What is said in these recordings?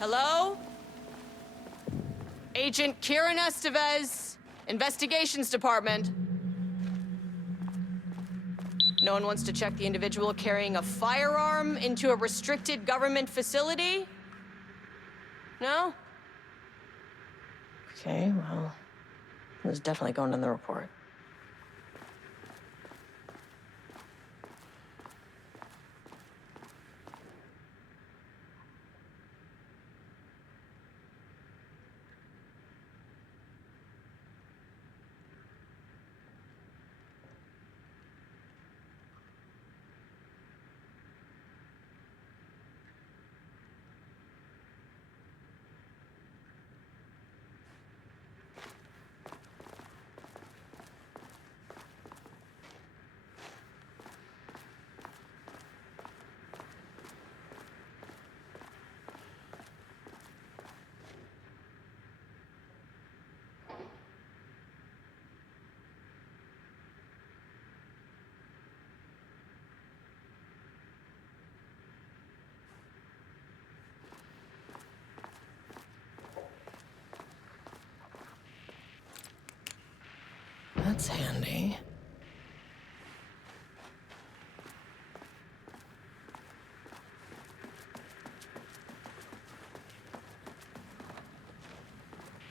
Hello? Agent Kieran Estevez, Investigations Department. No one wants to check the individual carrying a firearm into a restricted government facility? No? Okay, well, it was definitely going in the report. That's handy.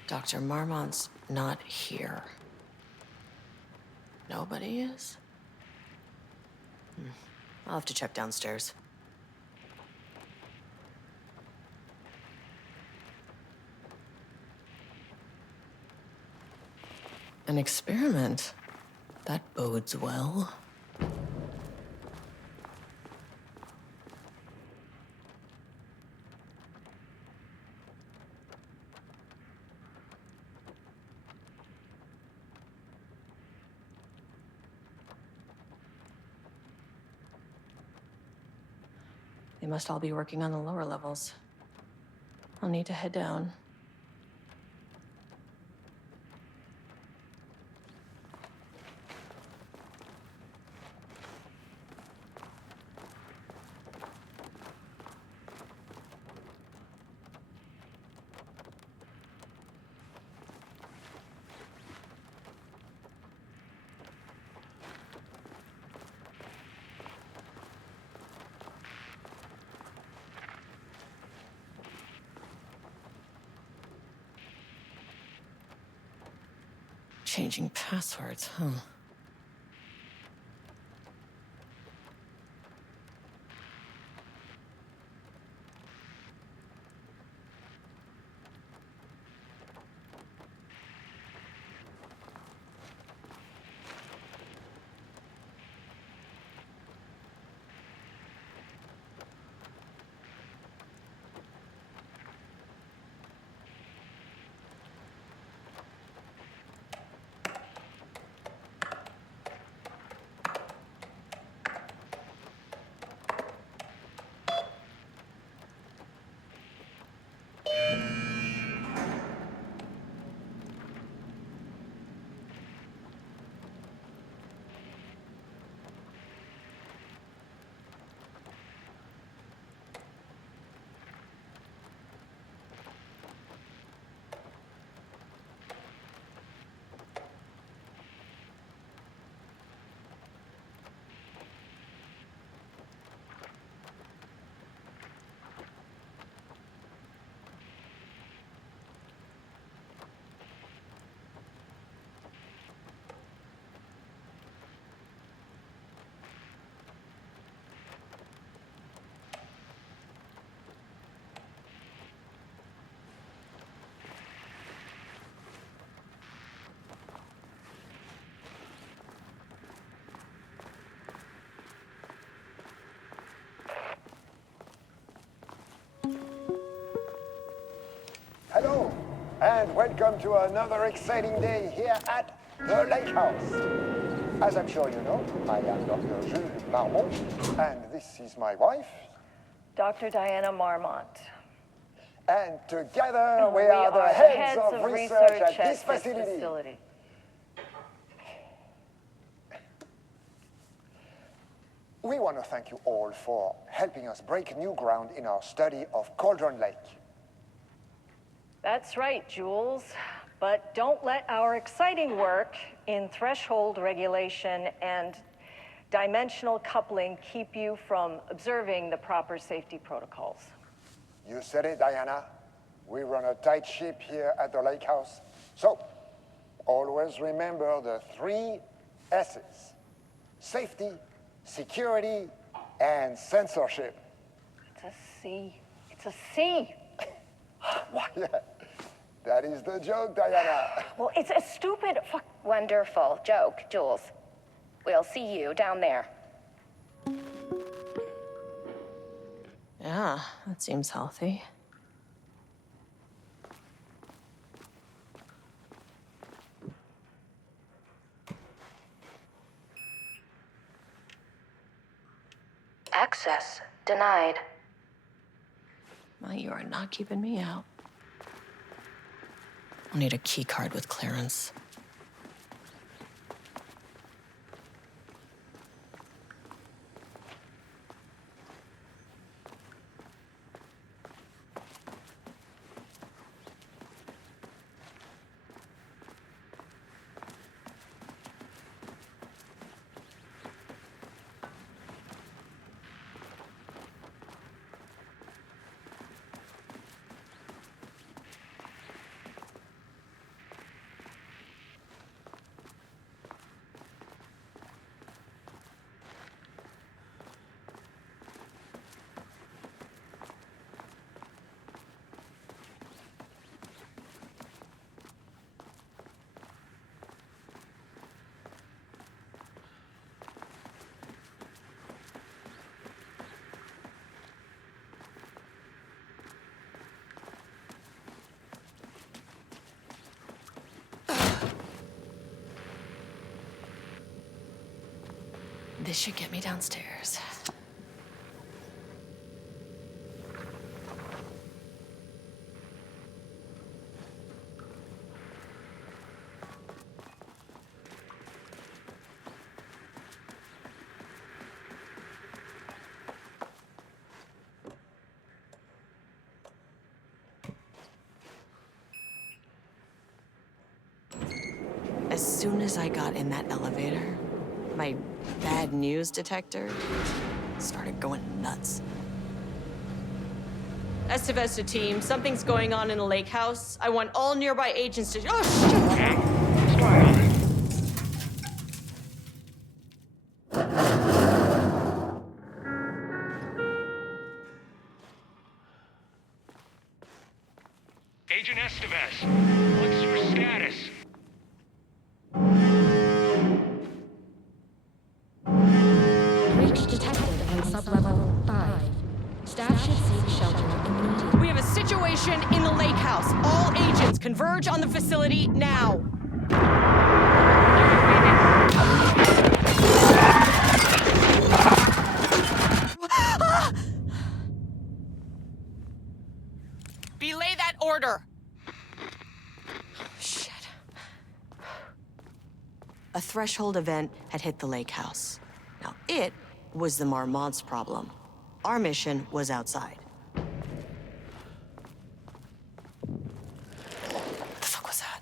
Dr. Marmont's not here. Nobody is? I'll have to check downstairs. An experiment? That bodes well. They must all be working on the lower levels. I'll need to head down. Changing passwords, huh? Hello, and welcome to another exciting day here at the Lighthouse. As I'm sure you know, I am Dr. Jules Marmont, and this is my wife. Dr. Diana Marmont. And together we are the heads of research at this facility. We want to thank you all for helping us break new ground in our study of Cauldron Lake. That's right, Jules. But don't let our exciting work in threshold regulation and dimensional coupling keep you from observing the proper safety protocols. You said it, Diana. We run a tight ship here at the lake house. So, always remember the 3 S's. Safety, security, and censorship. It's a C. It's a C. Why, yeah, that is the joke, Diana. Well, it's a stupid fuck. Wonderful joke, Jules. We'll see you down there. Yeah, that seems healthy. Access denied. Well, you are not keeping me out. I'll need a key card with clearance. This should get me downstairs. As soon as I got in that elevator, my bad news detector started going nuts. Estevesta team, something's going on in the lake house. I want all nearby agents to... Oh, shit! Agent Estevez, what's your status? Breach detected on sublevel 5. Staff should seek shelter immediately. We have a situation in the lake house. All agents converge on the facility now. Belay that order. Shit. A threshold event had hit the lake house. Now, it was the Marmont's problem. Our mission was outside. What the fuck was that?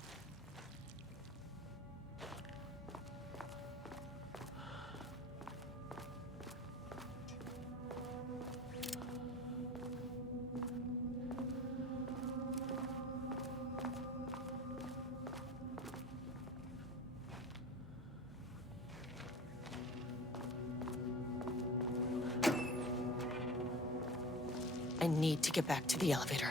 I need to get back to the elevator.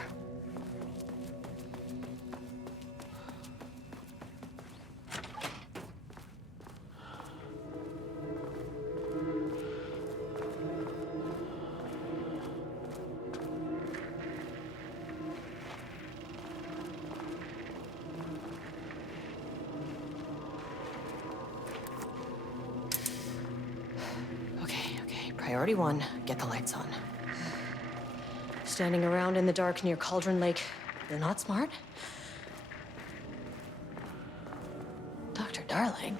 Priority 1, get the lights on. Standing around in the dark near Cauldron Lake, you're not smart? Dr. Darling.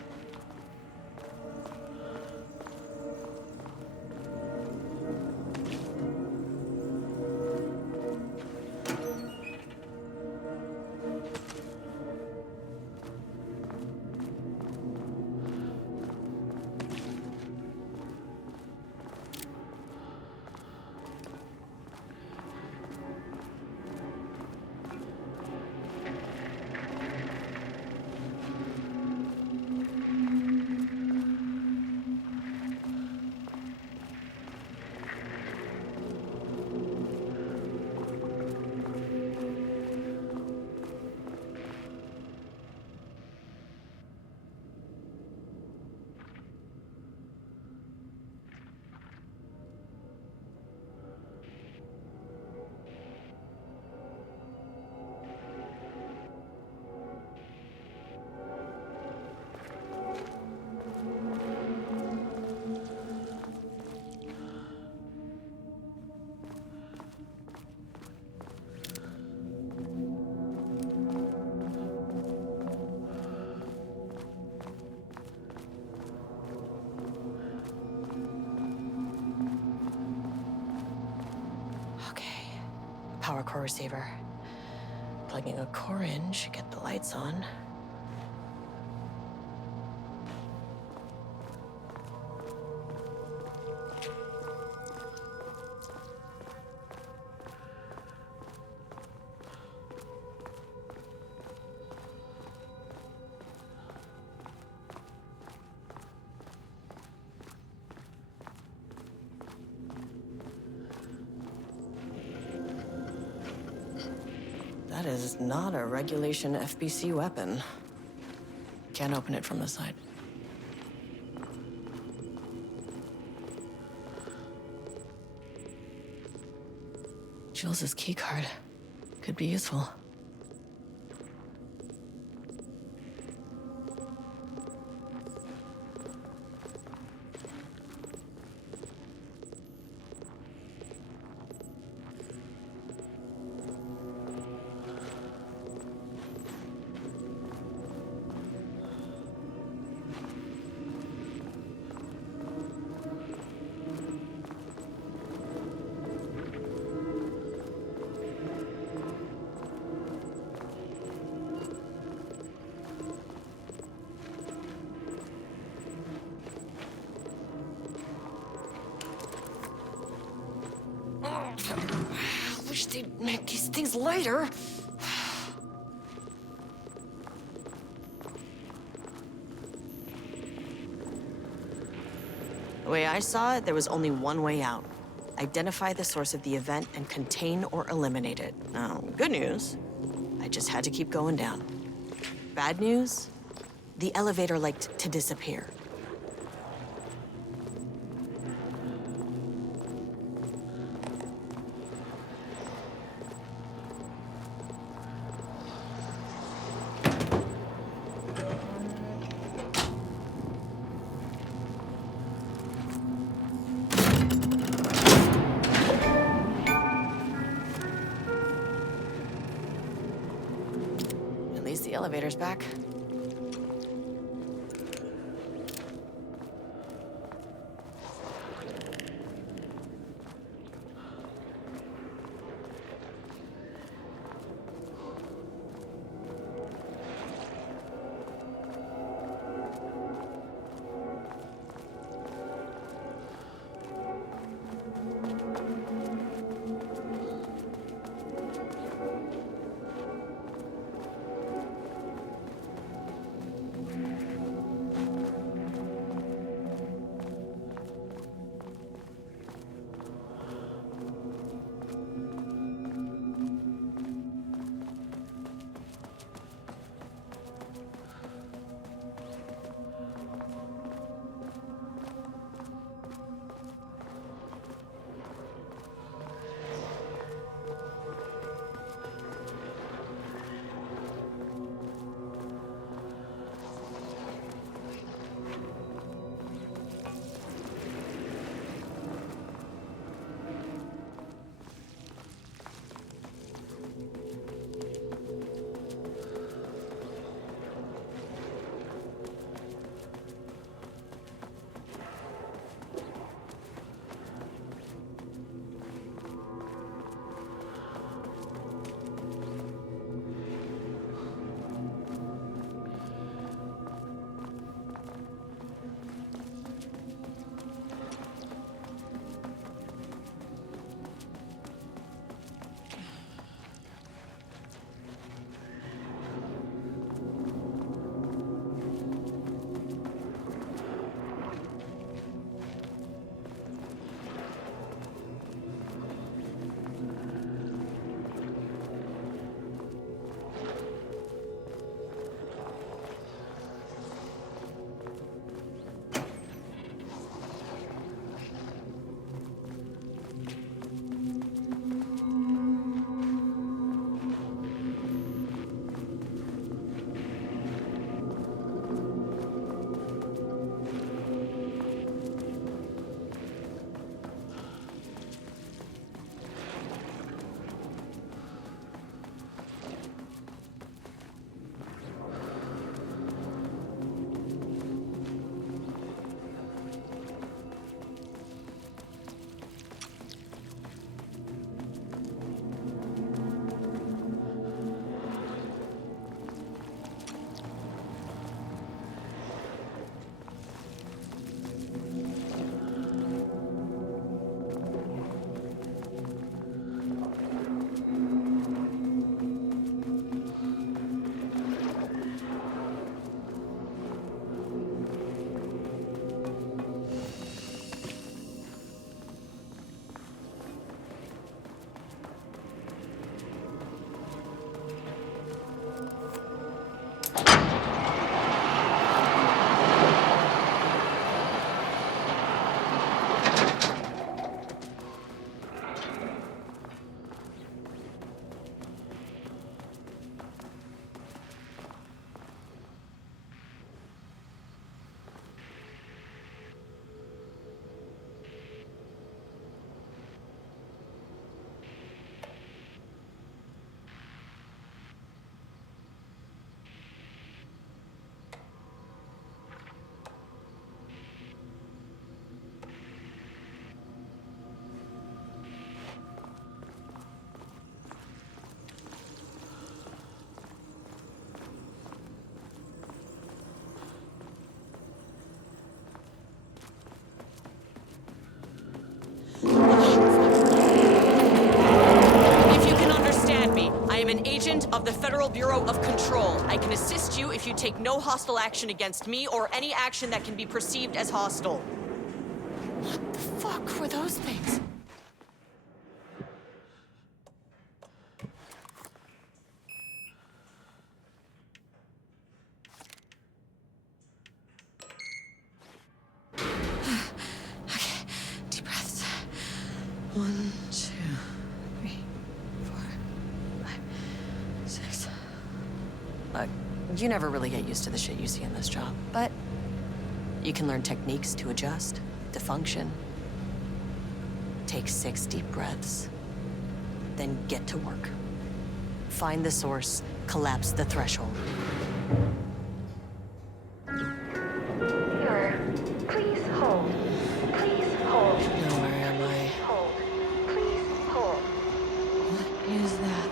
Power core receiver. Plugging a core in should get the lights on. That is not a regulation FBC weapon. Can't open it from the side. Jules's keycard could be useful. I wish they'd make these things lighter. The way I saw it, there was only one way out. Identify the source of the event and contain or eliminate it. Now, good news, I just had to keep going down. Bad news, the elevator liked to disappear. At least the elevator's back. if you take no hostile action against me or any action that can be perceived as hostile. What the fuck were those things? Okay, deep breaths. 1, 2, 3, 4, 5, 6. Look, you never really get used to the shit you see in this job, but you can learn techniques to adjust, to function. Take 6 deep breaths, then get to work. Find the source, collapse the threshold. Here. Please hold. Please hold. Now, where am I? Hold. Please hold. What is that?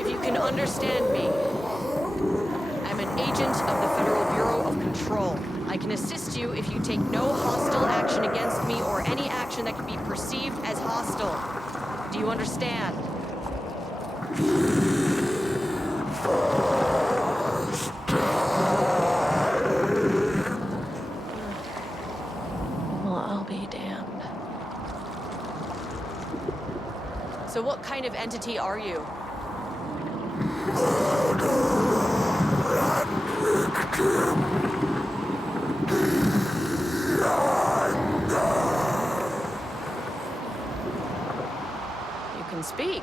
If you can understand me, I'm an agent of the Federal Bureau of Control. I can assist you if you take no hostile action against me or any action that can be perceived as hostile. Do you understand? Well, I'll be damned. So what kind of entity are you? You can speak.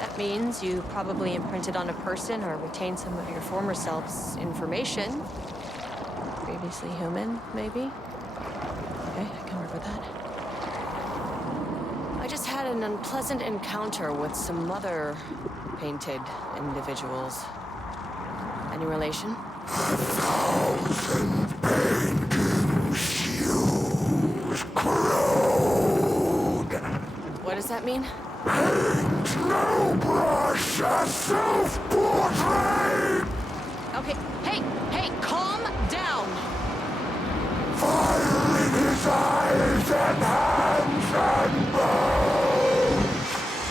That means you probably imprinted on a person or retained some of your former self's information. Previously human, maybe? Okay, I can work with that. I just had an unpleasant encounter with some other painted individuals. Any relation? What does that mean? Okay, hey, calm down!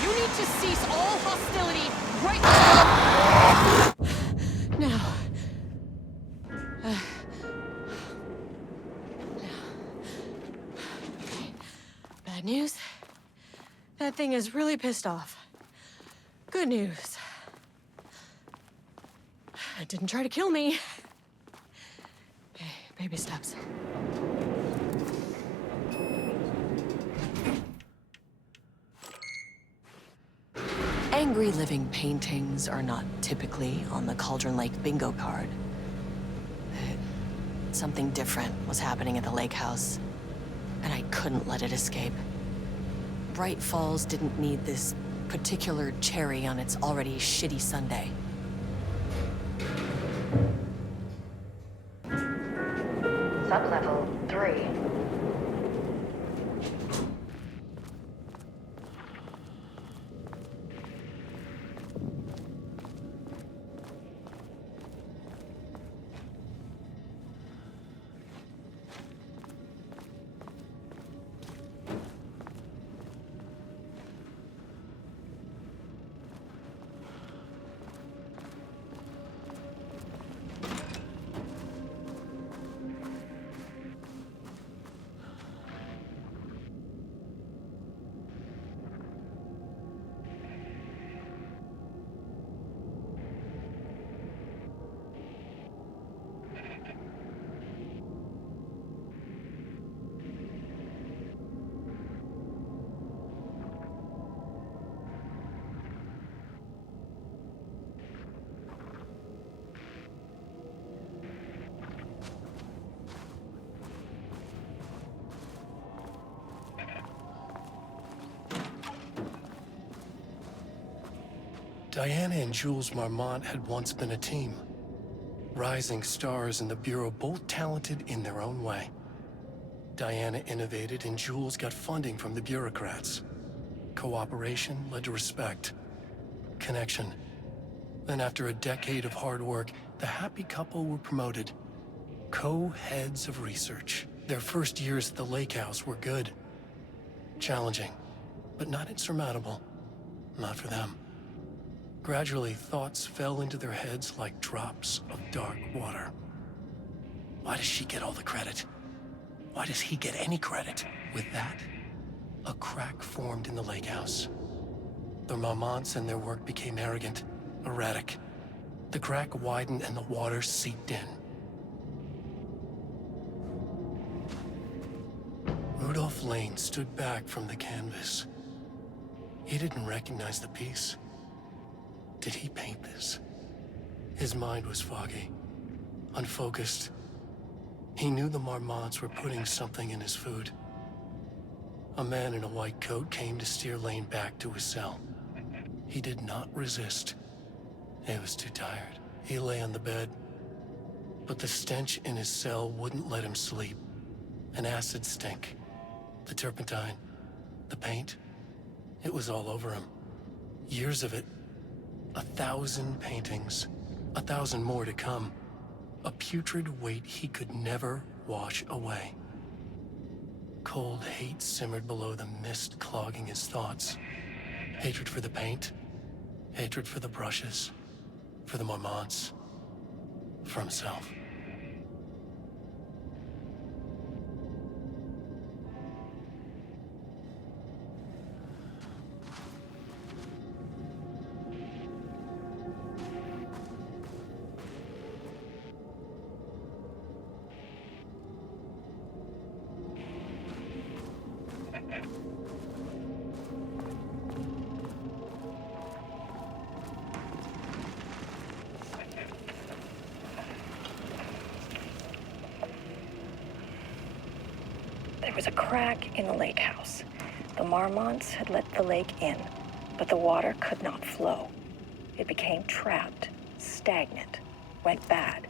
You need to cease all hostility right now. Okay. Bad news. That thing is really pissed off. Good news. It didn't try to kill me. Okay, baby steps. Angry living paintings are not typically on the Cauldron Lake bingo card. Something different was happening at the lake house, and I couldn't let it escape. Bright Falls didn't need this particular cherry on its already shitty sundae. Sublevel 3. Diana and Jules Marmont had once been a team. Rising stars in the Bureau, both talented in their own way. Diana innovated and Jules got funding from the bureaucrats. Cooperation led to respect. Connection. Then after a decade of hard work, the happy couple were promoted. Co-heads of research. Their first years at the lake house were good. Challenging, but not insurmountable. Not for them. Gradually, thoughts fell into their heads like drops of dark water. Why does she get all the credit? Why does he get any credit? With that, a crack formed in the lake house. The Marmonts and their work became arrogant, erratic. The crack widened and the water seeped in. Rudolph Lane stood back from the canvas. He didn't recognize the piece. Did he paint this? His mind was foggy, unfocused. He knew the Marmonts were putting something in his food. A man in a white coat came to steer Lane back to his cell. He did not resist. He was too tired. He lay on the bed, but the stench in his cell wouldn't let him sleep. An acid stink. The turpentine, the paint, it was all over him. Years of it. 1,000 paintings. 1,000 more to come. A putrid weight he could never wash away. Cold hate simmered below the mist clogging his thoughts. Hatred for the paint. Hatred for the brushes. For the Marmonts. For himself. There was a crack in the lake house. The Marmonts had let the lake in, but the water could not flow. It became trapped, stagnant, went bad.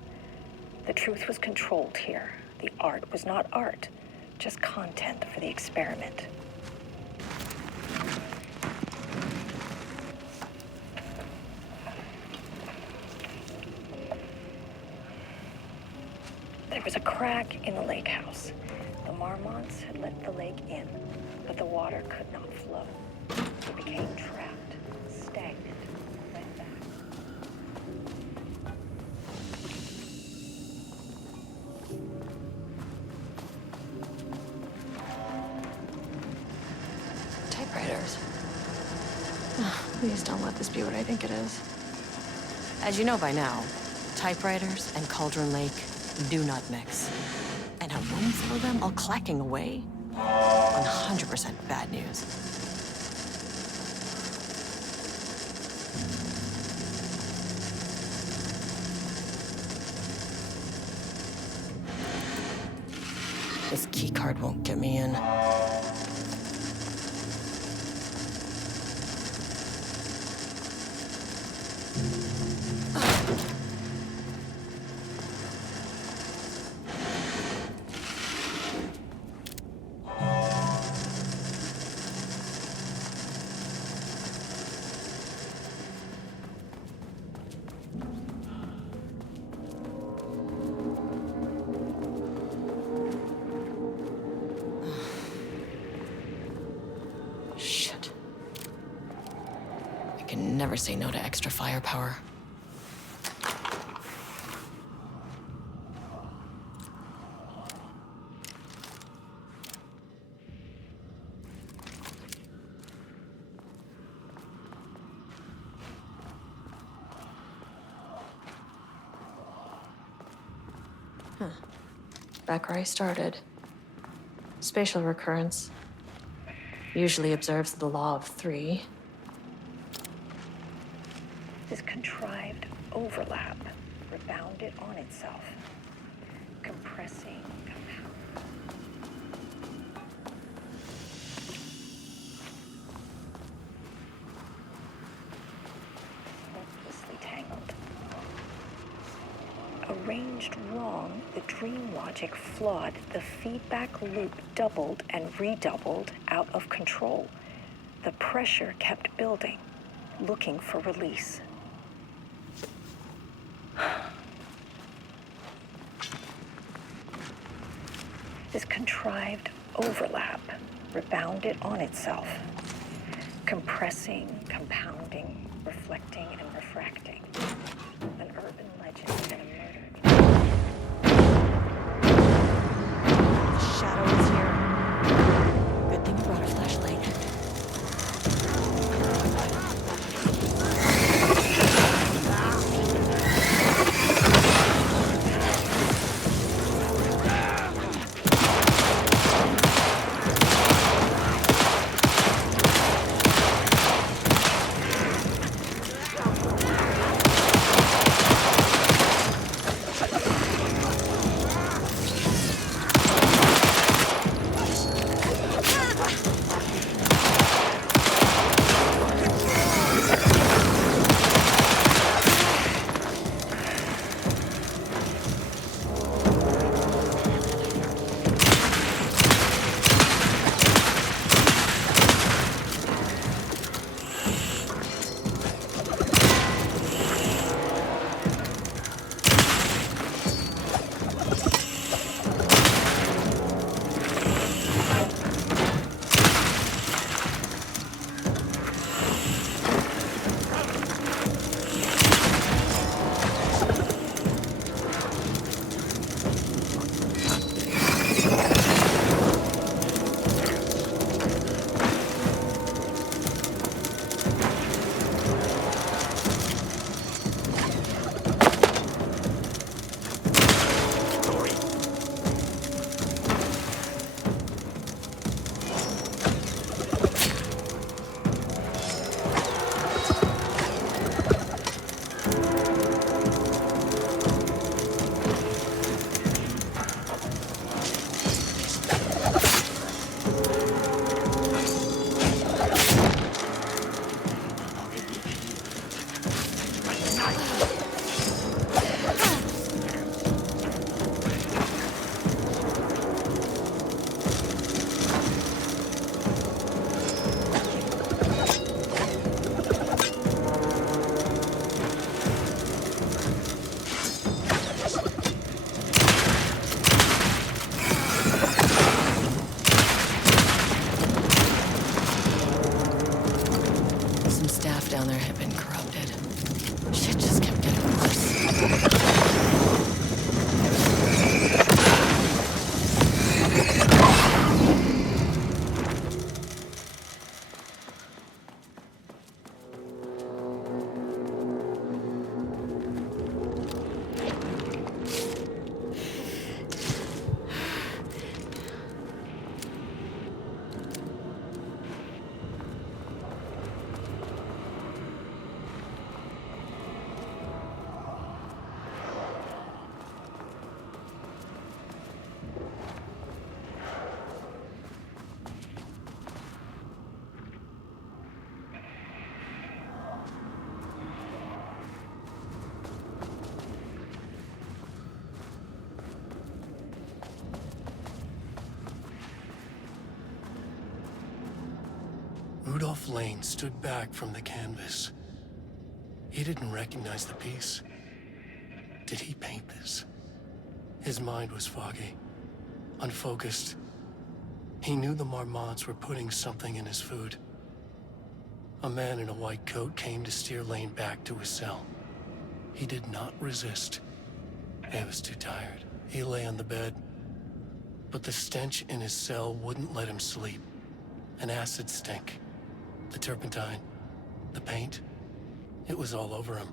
The truth was controlled here. The art was not art, just content for the experiment. There was a crack in the lake house. The Marmonts had let the lake in, but the water could not flow. It became trapped, stagnant, went back. Typewriters. Please don't let this be what I think it is. As you know by now, typewriters and Cauldron Lake do not mix. And a room full of them all clacking away? 100% bad news. This keycard won't get me in. Never say no to extra firepower. Back where I started. Spatial recurrence usually observes the law of 3. This contrived overlap rebounded on itself, compressing, hopelessly tangled. Arranged wrong, the dream logic flawed, the feedback loop doubled and redoubled out of control. The pressure kept building, looking for release. This contrived overlap rebounded on itself, compressing, compounding, reflecting, and refracting. An urban legend and a murder. Shadow is here. Good thing you brought a flashlight. Down there had been corrupted. Shit just kept getting worse. Rudolph Lane stood back from the canvas. He didn't recognize the piece. Did he paint this? His mind was foggy, unfocused. He knew the Marmots were putting something in his food. A man in a white coat came to steer Lane back to his cell. He did not resist. He was too tired. He lay on the bed, but the stench in his cell wouldn't let him sleep. An acid stink. The turpentine, the paint, it was all over him.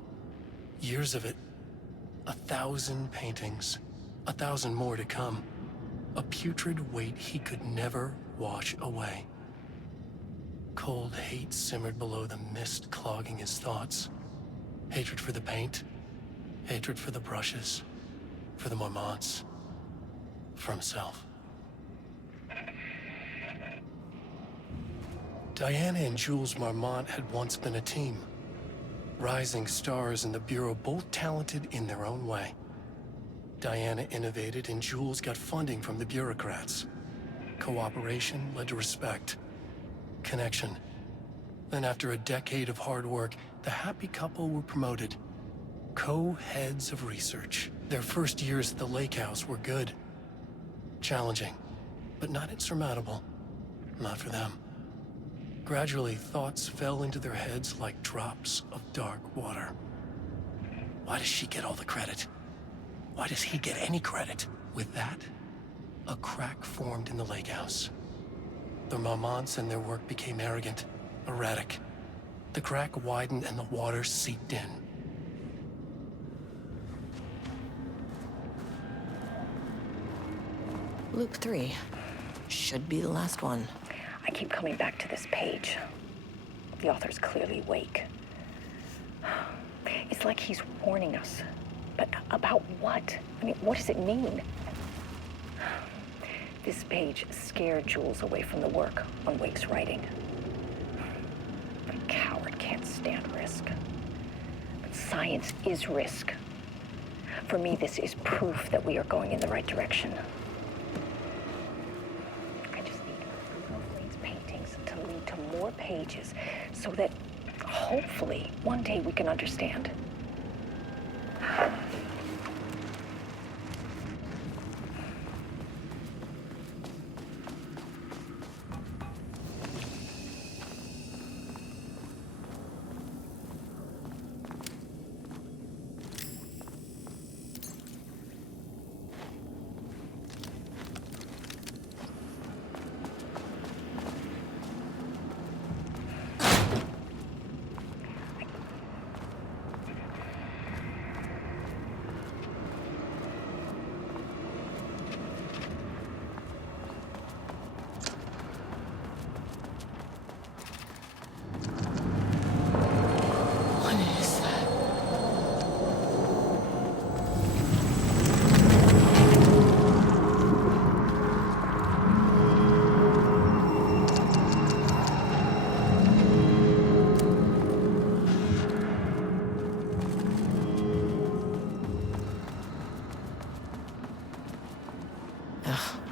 Years of it. 1,000 paintings. 1,000 more to come. A putrid weight he could never wash away. Cold hate simmered below the mist clogging his thoughts. Hatred for the paint. Hatred for the brushes. For the Marmots. For himself. Diana and Jules Marmont had once been a team. Rising stars in the Bureau, both talented in their own way. Diana innovated and Jules got funding from the bureaucrats. Cooperation led to respect. Connection. Then after a decade of hard work, the happy couple were promoted. Co-heads of research. Their first years at the lake house were good. Challenging. but not insurmountable. Not for them. Gradually, thoughts fell into their heads like drops of dark water. Why does she get all the credit? Why does he get any credit? With that, a crack formed in the lake house. The Marmonts and their work became arrogant, erratic. The crack widened and the water seeped in. Loop 3. Should be the last one. I keep coming back to this page. The author's clearly awake. It's like he's warning us. But about what? I mean, what does it mean? This page scared Jules away from the work on Wake's writing. A coward can't stand risk. But science is risk. For me, this is proof that we are going in the right direction. I just need Wake's paintings to lead to more pages so that hopefully one day we can understand.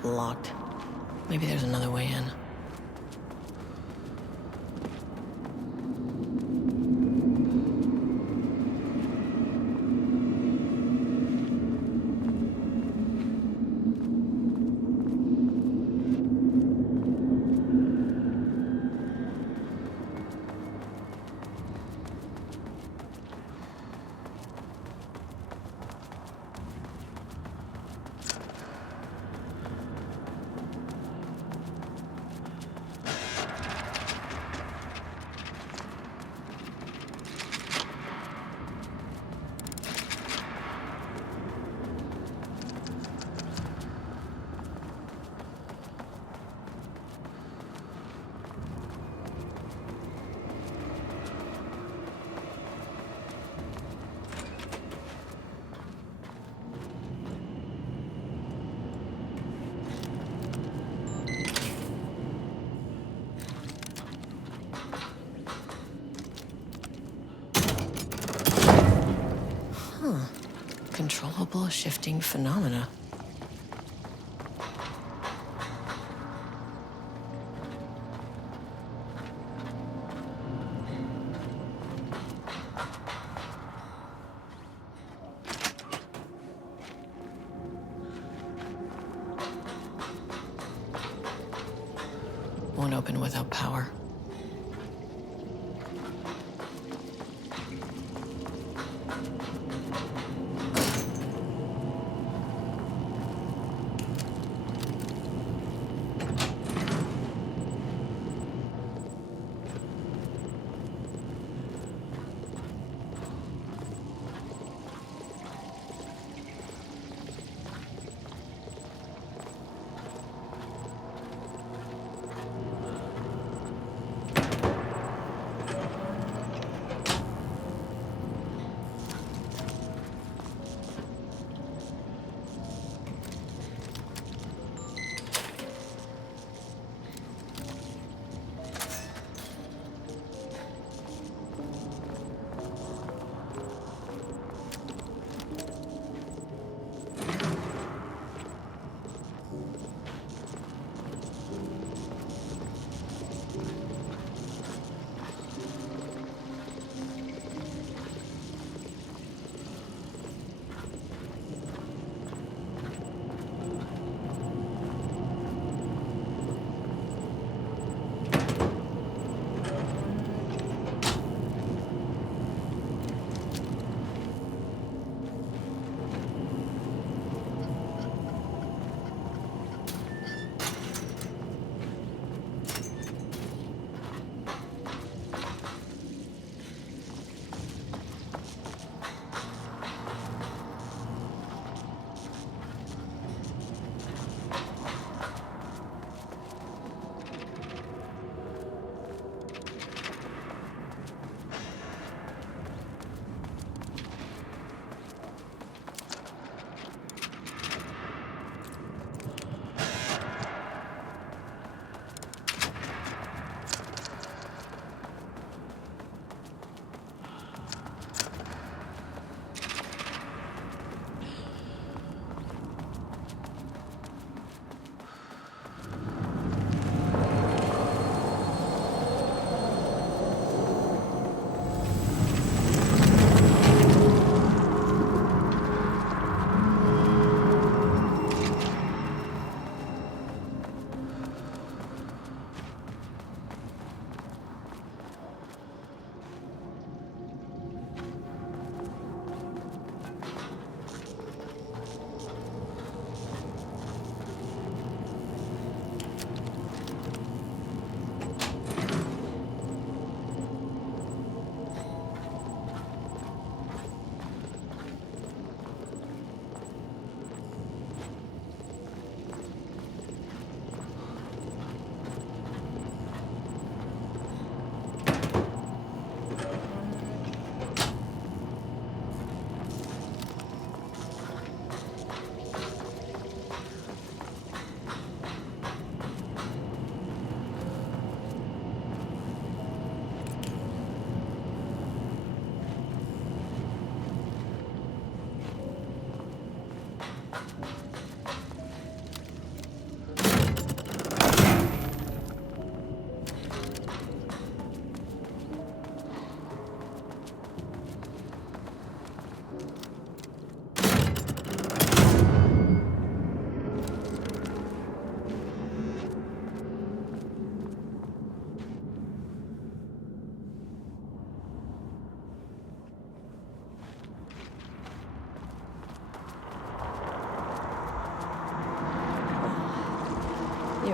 Locked. Maybe there's another way in. Controllable shifting phenomena. Won't open without power.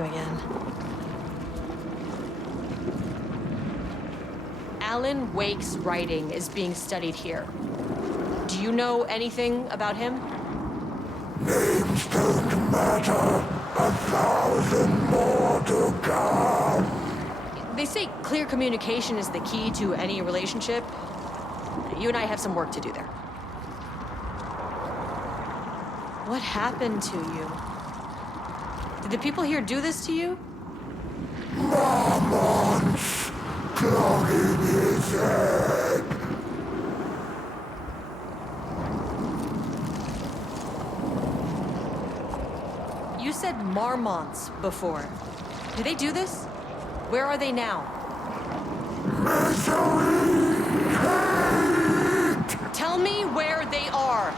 again. Alan Wake's writing is being studied here. Do you know anything about him? Names don't matter. 1,000 more to come. They say clear communication is the key to any relationship. You and I have some work to do there. What happened to you? Did the people here do this to you? Marmots clogging his head. You said marmots before. Do they do this? Where are they now? Misery, hate. Tell me where they are.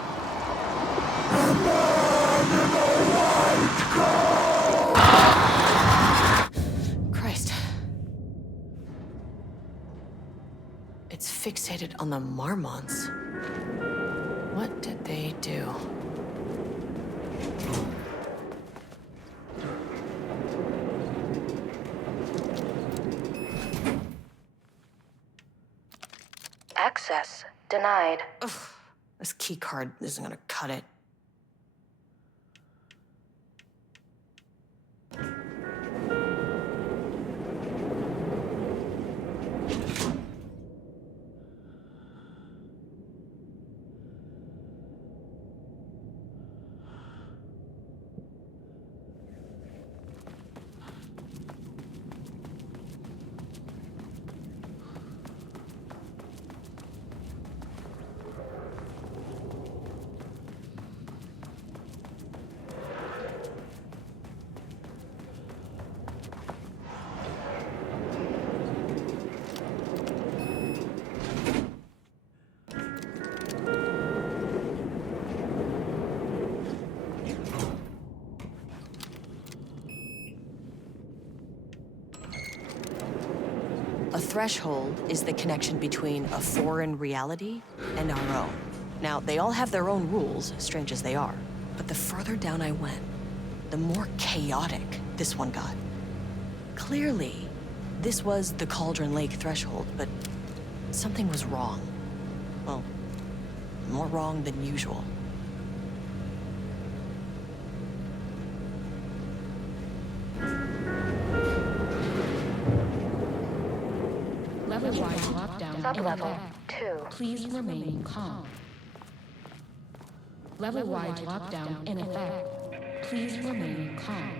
The man in the white coat. Christ. It's fixated on the marmots. What did they do? Access denied. Ugh, this key card isn't gonna cut it. A threshold is the connection between a foreign reality and our own. Now, they all have their own rules, strange as they are. But the further down I went, the more chaotic this one got. Clearly, this was the Cauldron Lake threshold, but something was wrong. Well, more wrong than usual. Level-wide lockdown in Sub-level effect. 2. Please remain calm. Level-wide lockdown in effect. Please remain calm.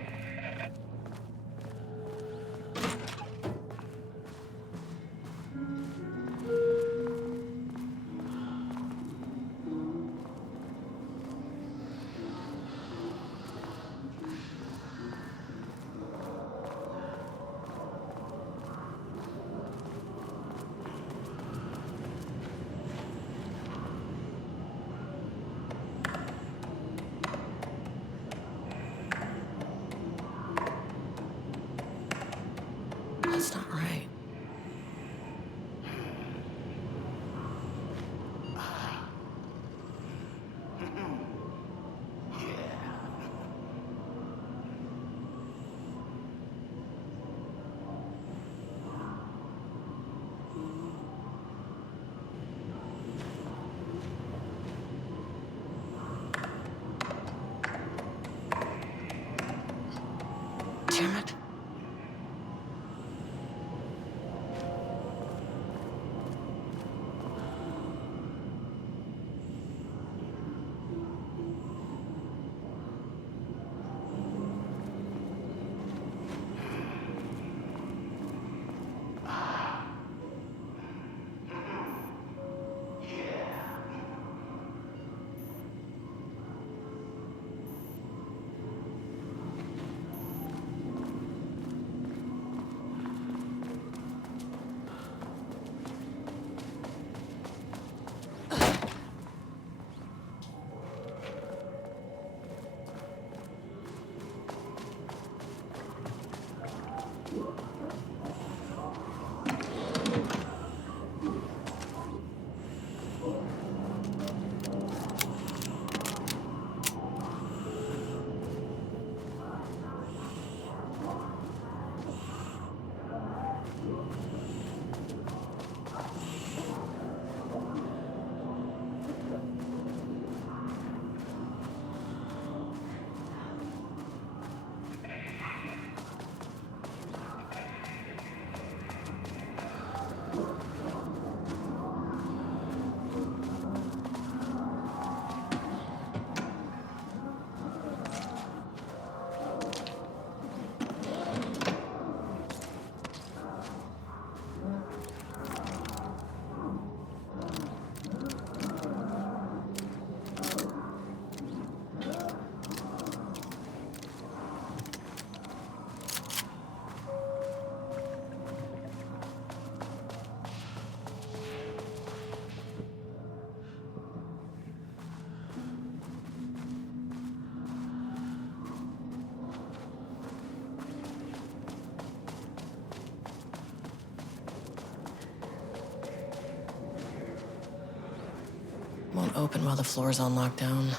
Won't open while the floor's on lockdown.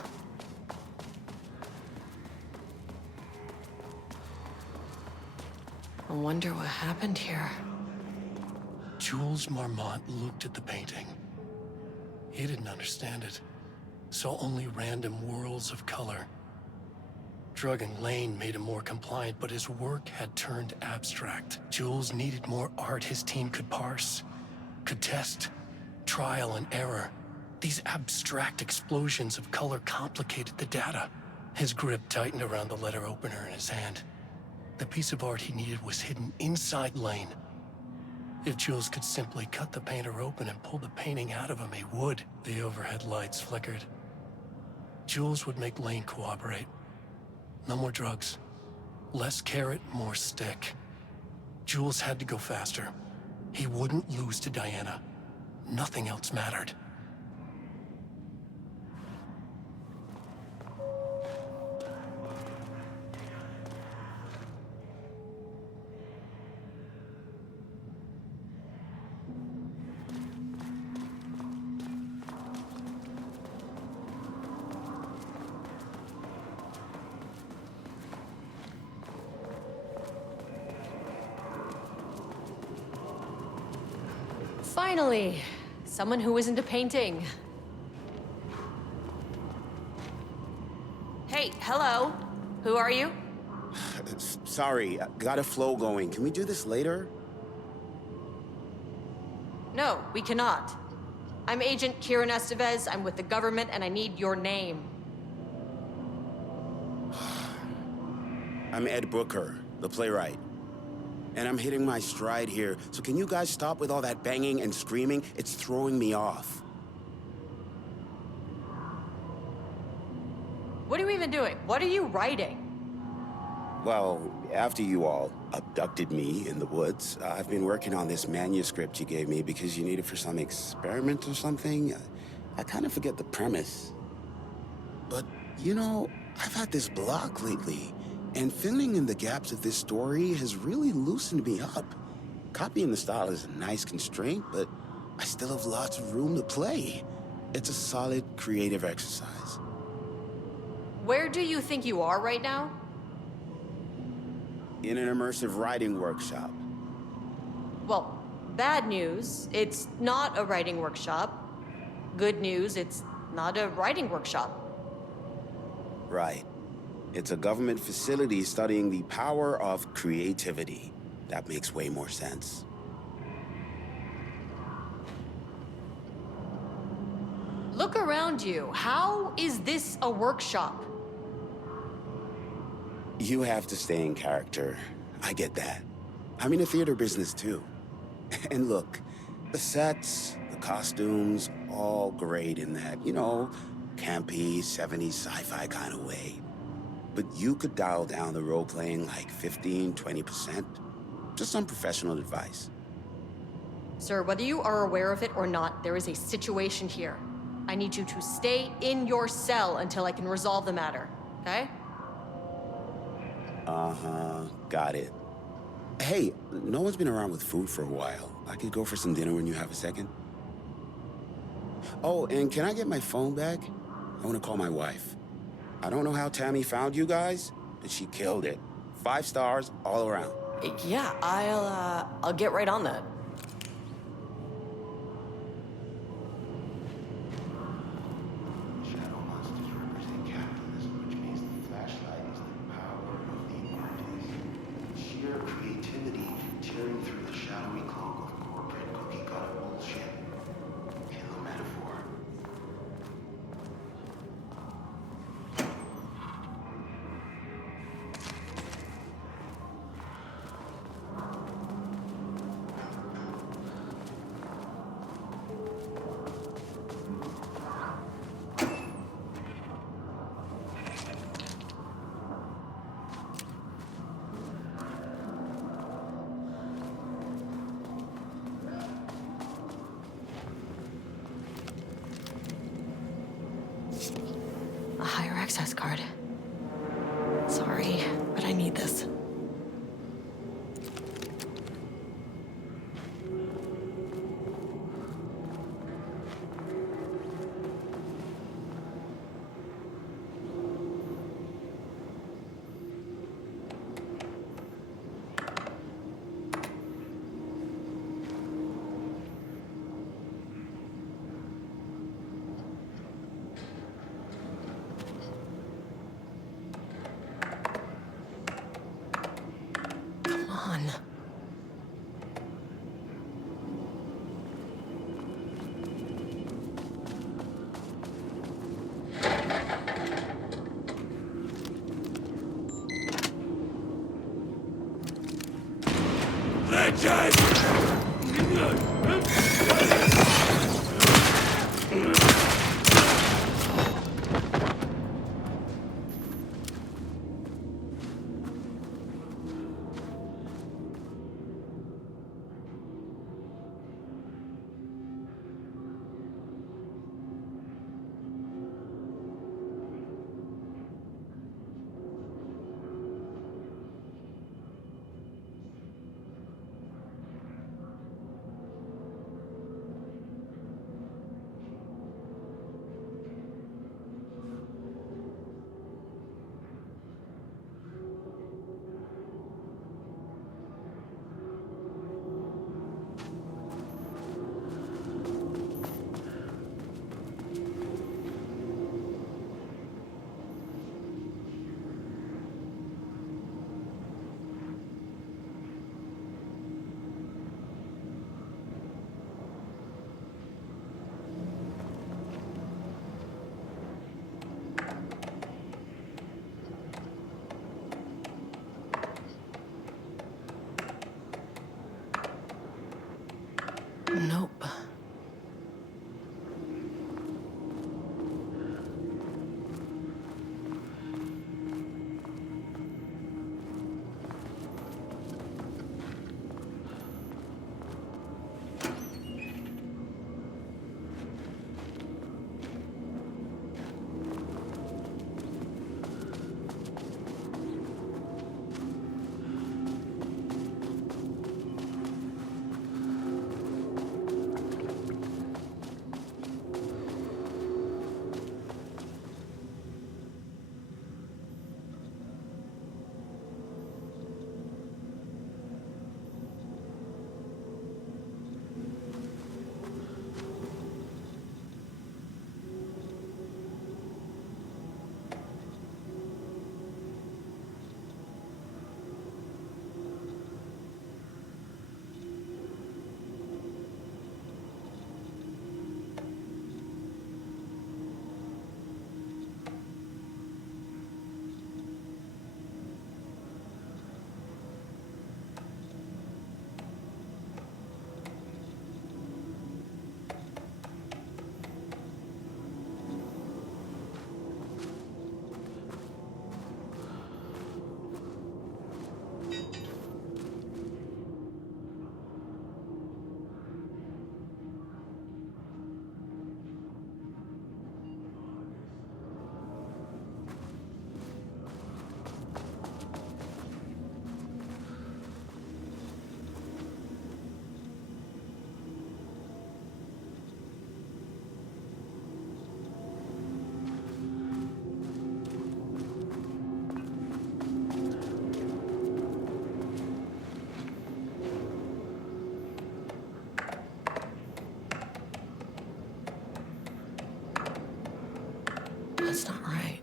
I wonder what happened here. Jules Marmont looked at the painting. He didn't understand it. Saw only random whirls of color. Drugging Lane made him more compliant, but his work had turned abstract. Jules needed more art his team could parse, could test, trial and error. These abstract explosions of color complicated the data. His grip tightened around the letter opener in his hand. The piece of art he needed was hidden inside Lane. If Jules could simply cut the painter open and pull the painting out of him, he would. The overhead lights flickered. Jules would make Lane cooperate. No more drugs. Less carrot, more stick. Jules had to go faster. He wouldn't lose to Diana. Nothing else mattered. Finally, someone who isn't a painting. Hey, hello. Who are you? Sorry, got a flow going. Can we do this later? No, we cannot. I'm Agent Kieran Estevez. I'm with the government, and I need your name. I'm Ed Brooker, the playwright. And I'm hitting my stride here, so can you guys stop with all that banging and screaming? It's throwing me off. What are you even doing? What are you writing? Well, after you all abducted me in the woods, I've been working on this manuscript you gave me because you need it for some experiment or something. I kind of forget the premise. But, you know, I've had this block lately. And filling in the gaps of this story has really loosened me up. Copying the style is a nice constraint, but I still have lots of room to play. It's a solid creative exercise. Where do you think you are right now? In an immersive writing workshop. Well, bad news, it's not a writing workshop. Good news, it's not a writing workshop. Right. It's a government facility studying the power of creativity. That makes way more sense. Look around you. How is this a workshop? You have to stay in character. I get that. I'm in the theater business too. And look, the sets, the costumes, all great in that, you know, campy, 70s sci-fi kind of way. But you could dial down the role-playing like 15, 20%. Just some professional advice. Sir, whether you are aware of it or not, there is a situation here. I need you to stay in your cell until I can resolve the matter, okay? Uh-huh, got it. Hey, no one's been around with food for a while. I could go for some dinner when you have a second. Oh, and can I get my phone back? I want to call my wife. I don't know how Tammy found you guys, but she killed it. 5 stars all around. Yeah, I'll get right on that. Shadow monsters represent capitalism, which means the flashlight is the power of the artist. Sheer creativity tearing through the shadowy cloak of corporate cookie-cutter bullshit. Kill a metaphor. A higher access card. Sorry, but I need this. That's not right.